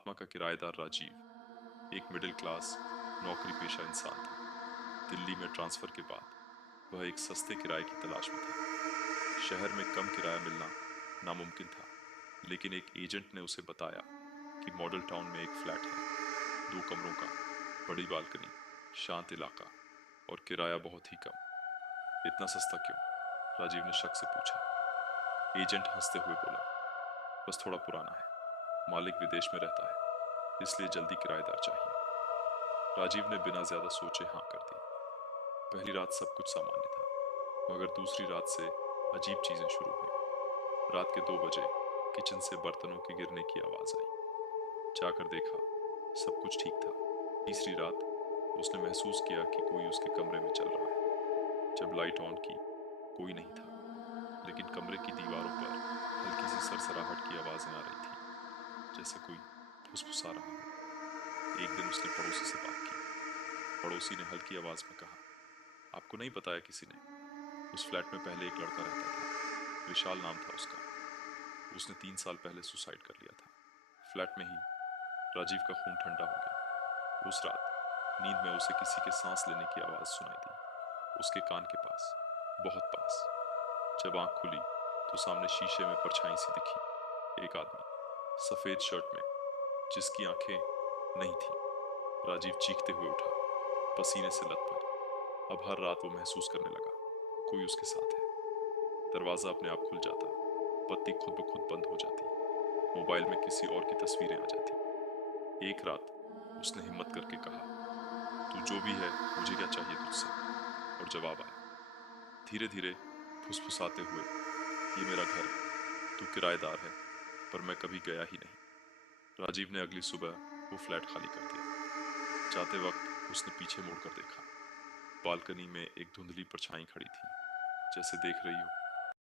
महात्मा का किराएदार राजीव एक मिडिल क्लास नौकरी पेशा इंसान था। दिल्ली में ट्रांसफर के बाद वह एक सस्ते किराए की तलाश में था। शहर में कम किराया मिलना नामुमकिन था, लेकिन एक एजेंट ने उसे बताया कि मॉडल टाउन में एक फ्लैट है, 2 कमरों का, बड़ी बालकनी, शांत इलाका और किराया बहुत ही कम। इतना सस्ता क्यों? राजीव ने शक से पूछा। एजेंट हंसते हुए बोला, बस थोड़ा पुराना है, मालिक विदेश में रहता है, इसलिए जल्दी किराएदार चाहिए। राजीव ने बिना ज्यादा सोचे हाँ कर दी। पहली रात सब कुछ सामान्य था, मगर दूसरी रात से अजीब चीजें शुरू हुई। रात के 2 बजे किचन से बर्तनों के गिरने की आवाज आई। जाकर देखा, सब कुछ ठीक था। तीसरी रात उसने महसूस किया कि कोई उसके कमरे में चल रहा है। जब लाइट ऑन की, कोई नहीं था, लेकिन कमरे की दीवारों पर हल्की सी सरसराहट की आवाजें आ रही थी, जैसे कोई फुसफुसा रहा हो। एक दिन उसने पड़ोसी से बात की। पड़ोसी ने हल्की आवाज में कहा, आपको नहीं बताया किसी ने? उस फ्लैट में पहले एक लड़का रहता था, विशाल नाम था उसका। उसने 3 साल पहले सुसाइड कर लिया था। फ्लैट में ही राजीव का खून ठंडा हो गया। उस रात नींद में उसे किसी के सांस लेने की आवाज सुनाई दी, उसके कान के पास, बहुत पास। जब आंख खुली तो सामने शीशे में परछाई सी दिखी, एक आदमी सफेद शर्ट में, जिसकी आंखें नहीं थी। राजीव चीखते हुए उठा, पसीने से लथपथ। अब हर रात वो महसूस करने लगा, कोई उसके साथ है। दरवाजा अपने आप खुल जाता, बत्ती खुद ब खुद बंद हो जाती, मोबाइल में किसी और की तस्वीरें आ जाती। एक रात उसने हिम्मत करके कहा, तू जो भी है, मुझे क्या चाहिए तुझसे? और जवाब आया, धीरे धीरे फुसफुसाते हुए, ये मेरा घर है, तू किराएदार है, पर मैं कभी गया ही नहीं। राजीव ने अगली सुबह वो फ्लैट खाली कर दिया। जाते वक्त उसने पीछे मुड़कर देखा। बालकनी में एक धुंधली परछाई खड़ी थी, जैसे देख रही हो